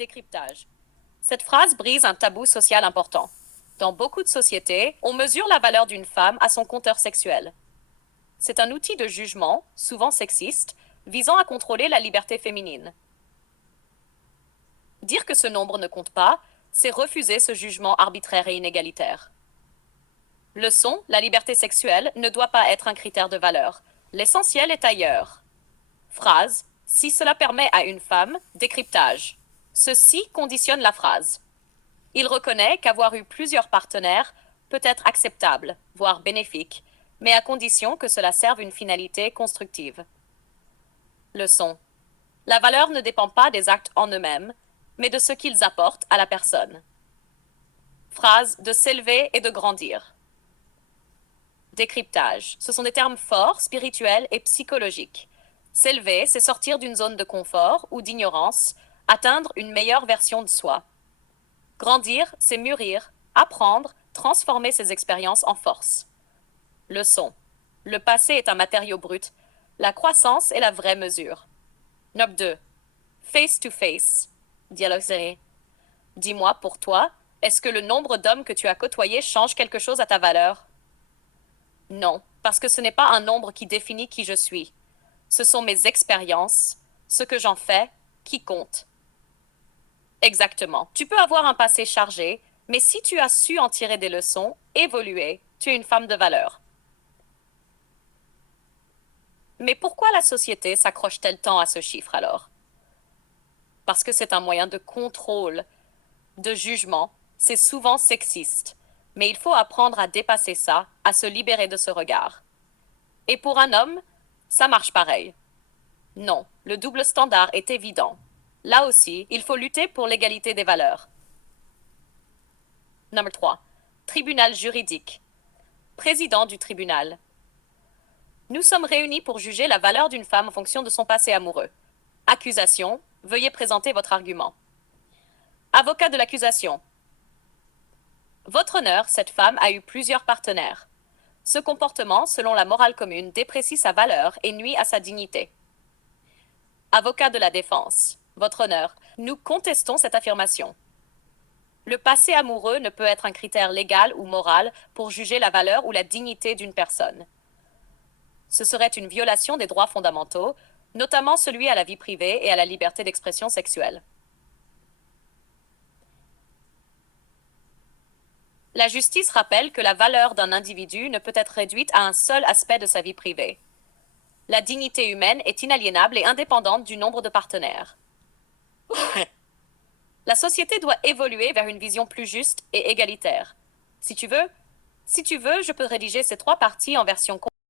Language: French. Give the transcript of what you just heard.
Décryptage. Cette phrase brise un tabou social important. Dans beaucoup de sociétés, on mesure la valeur d'une femme à son compteur sexuel. C'est un outil de jugement, souvent sexiste, visant à contrôler la liberté féminine. Dire que ce nombre ne compte pas, c'est refuser ce jugement arbitraire et inégalitaire. Leçon, la liberté sexuelle ne doit pas être un critère de valeur. L'essentiel est ailleurs. Phrase, si cela permet à une femme, décryptage. Ceci conditionne la phrase. Il reconnaît qu'avoir eu plusieurs partenaires peut être acceptable, voire bénéfique, mais à condition que cela serve une finalité constructive. Leçon. La valeur ne dépend pas des actes en eux-mêmes, mais de ce qu'ils apportent à la personne. Phrase de s'élever et de grandir. Décryptage. Ce sont des termes forts, spirituels et psychologiques. S'élever, c'est sortir d'une zone de confort ou d'ignorance, atteindre une meilleure version de soi. Grandir, c'est mûrir, apprendre, transformer ses expériences en force. Leçon. Le passé est un matériau brut. La croissance est la vraie mesure. Note 2. Face to face. Dialogue serré. Dis-moi, pour toi, est-ce que le nombre d'hommes que tu as côtoyés change quelque chose à ta valeur? Non, parce que ce n'est pas un nombre qui définit qui je suis. Ce sont mes expériences, ce que j'en fais, qui compte. Exactement. Tu peux avoir un passé chargé, mais si tu as su en tirer des leçons, évoluer, tu es une femme de valeur. Mais pourquoi la société s'accroche-t-elle tant à ce chiffre alors? Parce que c'est un moyen de contrôle, de jugement, c'est souvent sexiste. Mais il faut apprendre à dépasser ça, à se libérer de ce regard. Et pour un homme, ça marche pareil. Non, le double standard est évident. Là aussi, il faut lutter pour l'égalité des valeurs. Numéro 3. Tribunal juridique. Président du tribunal. Nous sommes réunis pour juger la valeur d'une femme en fonction de son passé amoureux. Accusation. Veuillez présenter votre argument. Avocat de l'accusation. Votre honneur, cette femme a eu plusieurs partenaires. Ce comportement, selon la morale commune, déprécie sa valeur et nuit à sa dignité. Avocat de la défense. Votre honneur, nous contestons cette affirmation. Le passé amoureux ne peut être un critère légal ou moral pour juger la valeur ou la dignité d'une personne. Ce serait une violation des droits fondamentaux, notamment celui à la vie privée et à la liberté d'expression sexuelle. La justice rappelle que la valeur d'un individu ne peut être réduite à un seul aspect de sa vie privée. La dignité humaine est inaliénable et indépendante du nombre de partenaires. La société doit évoluer vers une vision plus juste et égalitaire. Si tu veux, je peux rédiger ces 3 parties en version